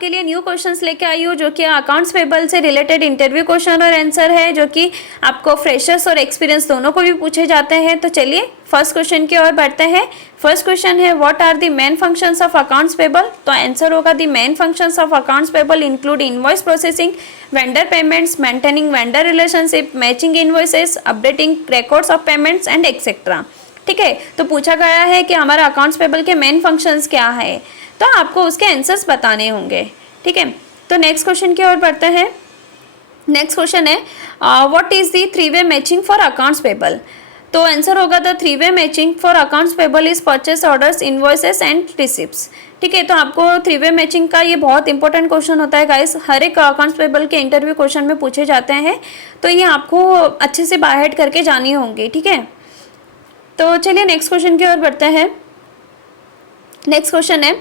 आपके लिए new questions लेके आई हूँ जो कि अकाउंट्स पेबल से रिलेटेड इंटरव्यू क्वेश्चन और आंसर है, जो कि आपको फ्रेशर्स और एक्सपीरियंस दोनों को भी पूछे जाते हैं। तो चलिए फर्स्ट क्वेश्चन की ओर बढ़ते हैं। फर्स्ट क्वेश्चन है what are the main functions of accounts payable. तो आंसर होगा the main functions of accounts payable include invoice processing, vendor payments, maintaining vendor relationship, matching invoices, updating records of payments and etcetera. ठीक है, तो पूछा गया है कि हमारा अकाउंट्स पेबल के मेन फंक्शंस क्या है, तो आपको उसके आंसर्स बताने होंगे। ठीक है, तो नेक्स्ट क्वेश्चन की ओर बढ़ते हैं। नेक्स्ट क्वेश्चन है what is the three way matching for accounts payable. तो आंसर होगा the three way matching for accounts payable is purchase orders, invoices and receipts. ठीक है, तो आपको थ्री वे मैचिंग का ये बहुत इंपॉर्टेंट क्वेश्चन होता है गाइस, हर एक अकाउंट्स पेबल के इंटरव्यू क्वेश्चन में पूछे जाते हैं, तो ये आपको अच्छे से बाय हार्ट करके जानी होंगी। ठीक है, तो चलिए नेक्स्ट क्वेश्चन की ओर बढ़ते हैं। नेक्स्ट क्वेश्चन है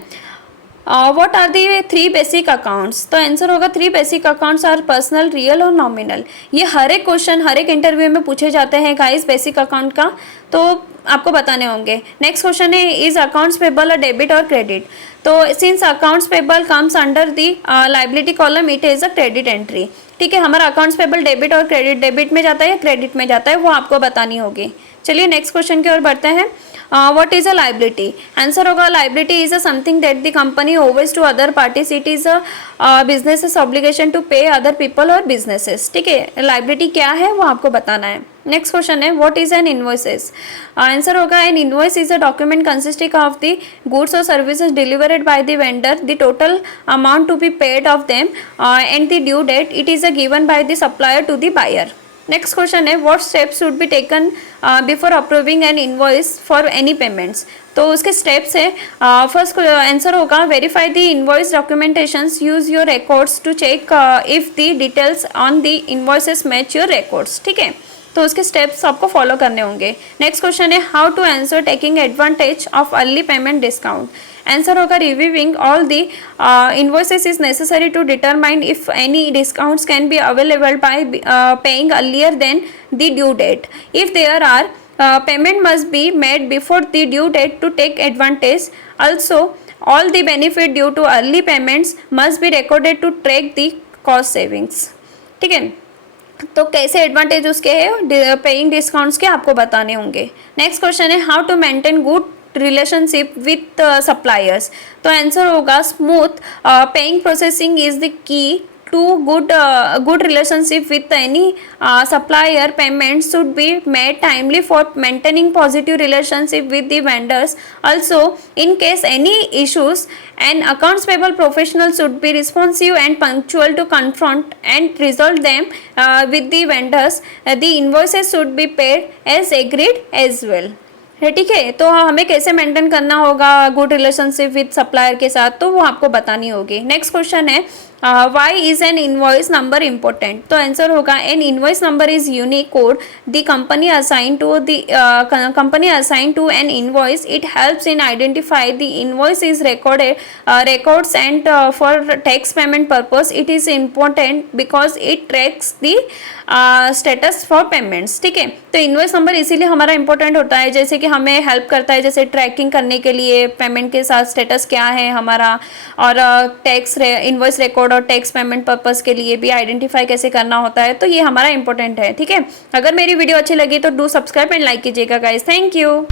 what are the three basic accounts. तो आंसर होगा three basic accounts are personal, real और नॉमिनल। ये हर एक क्वेश्चन हर एक इंटरव्यू में पूछे जाते हैं गाइस बेसिक अकाउंट का, तो आपको बताने होंगे। नेक्स्ट क्वेश्चन है is accounts payable a debit और क्रेडिट। तो since accounts payable comes under the liability column it is a credit entry. ठीक है, हमारा अकाउंट्स पेबल डेबिट और क्रेडिट, डेबिट में जाता है या क्रेडिट में जाता है, वो आपको बतानी होगी। चलिए नेक्स्ट क्वेश्चन की ओर बढ़ते हैं। What is a liability. Answer होगा liability is a something that the company owes to other parties, it is a businesses obligation to pay other people और बिजनेसेस। ठीक है, लाइबिलिटी क्या है वो आपको बताना है। नेक्स्ट क्वेश्चन है what is an invoices. Answer होगा an invoice is a document consisting of the goods और services delivered by the vendor, the total amount to be paid of them and the due date, it is a given by the supplier to the buyer. Next question है what steps should be taken before approving an invoice for any payments. तो उसके steps है first answer होगा verify the invoice documentations, use your records to check if the details on the invoices match your records. ठीक है, तो उसके steps आपको follow करने होंगे। नेक्स्ट क्वेश्चन है how to answer taking advantage of early payment discount. Answer होगा reviewing all the invoices is necessary to determine if any discounts can be available by paying earlier than the due date. If there are payment must be made before the due date to take advantage. Also, all the benefit due to early payments must be recorded to track the cost savings. ठीक है, तो कैसे advantage उसके है paying discounts के आपको बताने होंगे। नेक्स्ट क्वेश्चन है how to maintain good relationship with suppliers. तो आंसर होगा smooth paying processing is the key to good relationship with any supplier. Payments should be made timely for maintaining positive relationship with the vendors. Also, in case any issues, an accounts payable professional should be responsive and punctual to confront and resolve them with the vendors. The invoices should be paid as agreed as well. है, ठीक है, तो हमें कैसे maintain करना होगा good relationship with supplier के साथ, तो वो आपको बतानी होगी। नेक्स्ट क्वेश्चन है why is an invoice number important. तो आंसर होगा an invoice number is unique code the company assign to an invoice. It helps in identify the invoice is records and for tax payment purpose it is important because it tracks the status for payments. ठीक है, तो invoice number इसीलिए हमारा important होता है, जैसे कि हमें हेल्प करता है जैसे ट्रैकिंग करने के लिए पेमेंट के साथ स्टेटस क्या है हमारा, और टैक्स इनवॉइस रिकॉर्ड और टैक्स पेमेंट पर्पस के लिए भी आइडेंटिफाई कैसे करना होता है, तो ये हमारा इंपॉर्टेंट है। ठीक है, अगर मेरी वीडियो अच्छी लगी तो डू सब्सक्राइब एंड लाइक कीजिएगा गाइस। Thank you.